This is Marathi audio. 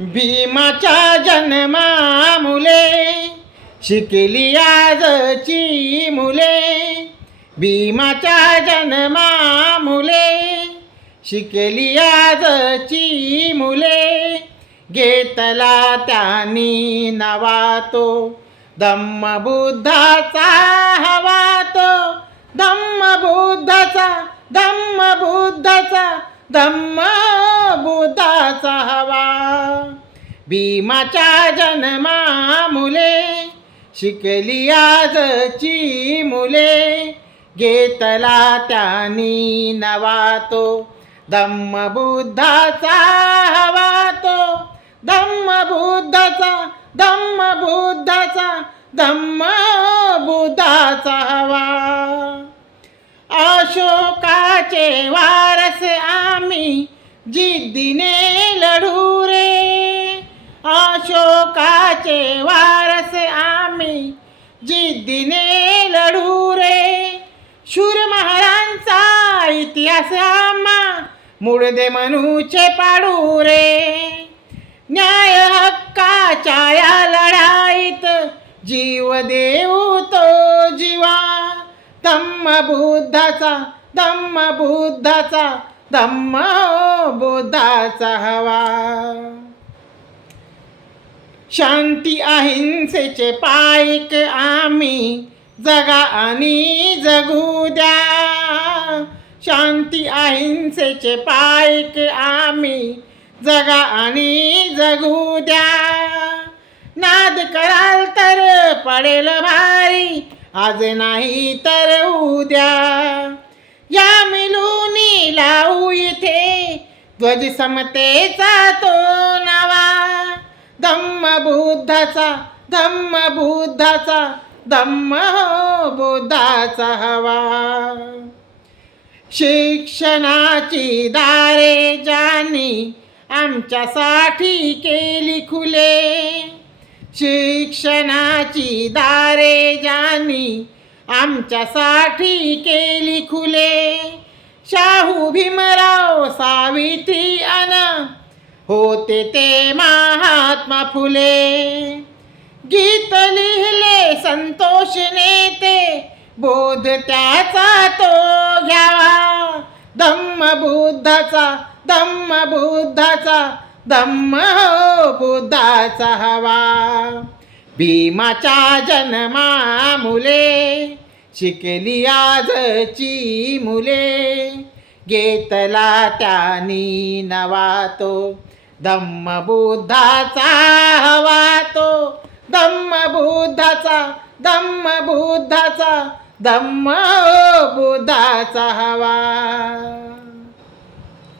भीमाच्या जन्मामुले शिकली आजची मुले. भीमाच्या जन्मामुले शिकली आजची मुले. घेतला त्यांनी नवा तो धम्म बुद्धाचा हवा तो. धम्म बुद्धाचा धम्म बुद्धाचा धम्म बुद्धाचा हवा. भीमाच्या जन्मामुले शिकली आजची मुले. घेतला त्यांनी नवा तो धम्म बुद्धाचा हवा तो. धम्म बुद्धाचा धम्म बुद्धाचा धम्म बुद्धाचा हवा. अशोकाचे वारस आम्ही जिद्दीने लढू रे. अशोकाचे वारस आम्ही जिद्दीने लढू रे. शूर महारांचा इतिहास आम्हा मुडदे मनूचे पाडू रे. न्याय हक्काच्या या लढाईत जीव देऊ तो जीवा. धम्म बुद्धाचा धम्म बुद्धाचा धम्म बुद्धाचा हवा. शांती अहिंसेचे पाईक आम्ही जगा आणि जगू द्या. शांती अहिंसेचे पाईक आम्ही जगा आणि जगू द्या. नाद कराल तर पडेल भारी आज नाही तर उद्या. या मिलूनी लावू इथे ध्वज समतेचा तो नवा. धम्म बुद्धाचा धम्म बुद्धाचा धम्म बुद्धाचा हवा. शिक्षणाची दारे ज्यांनी आमच्यासाठी केली खुले. शिक्षणाची दारे ज्यांनी आमच्यासाठी केली खुले. शाहू भीमराव सावित्री अन होते ते महात्मा फुले. गीत लिहिले संतोष नेते बोध त्याचा तो घ्यावा. धम्म बुद्धाचा धम्म बुद्धाचा धम्म बुद्धाचा हवा. भीमाच्या जन्मामुले शिकली आजची मुले. घेतला त्यांनी नवा तो धम्म बुद्धाचा हवा तो. धम्म बुद्धाचा धम्म बुद्धाचा धम्म बुद्धाचा हवा.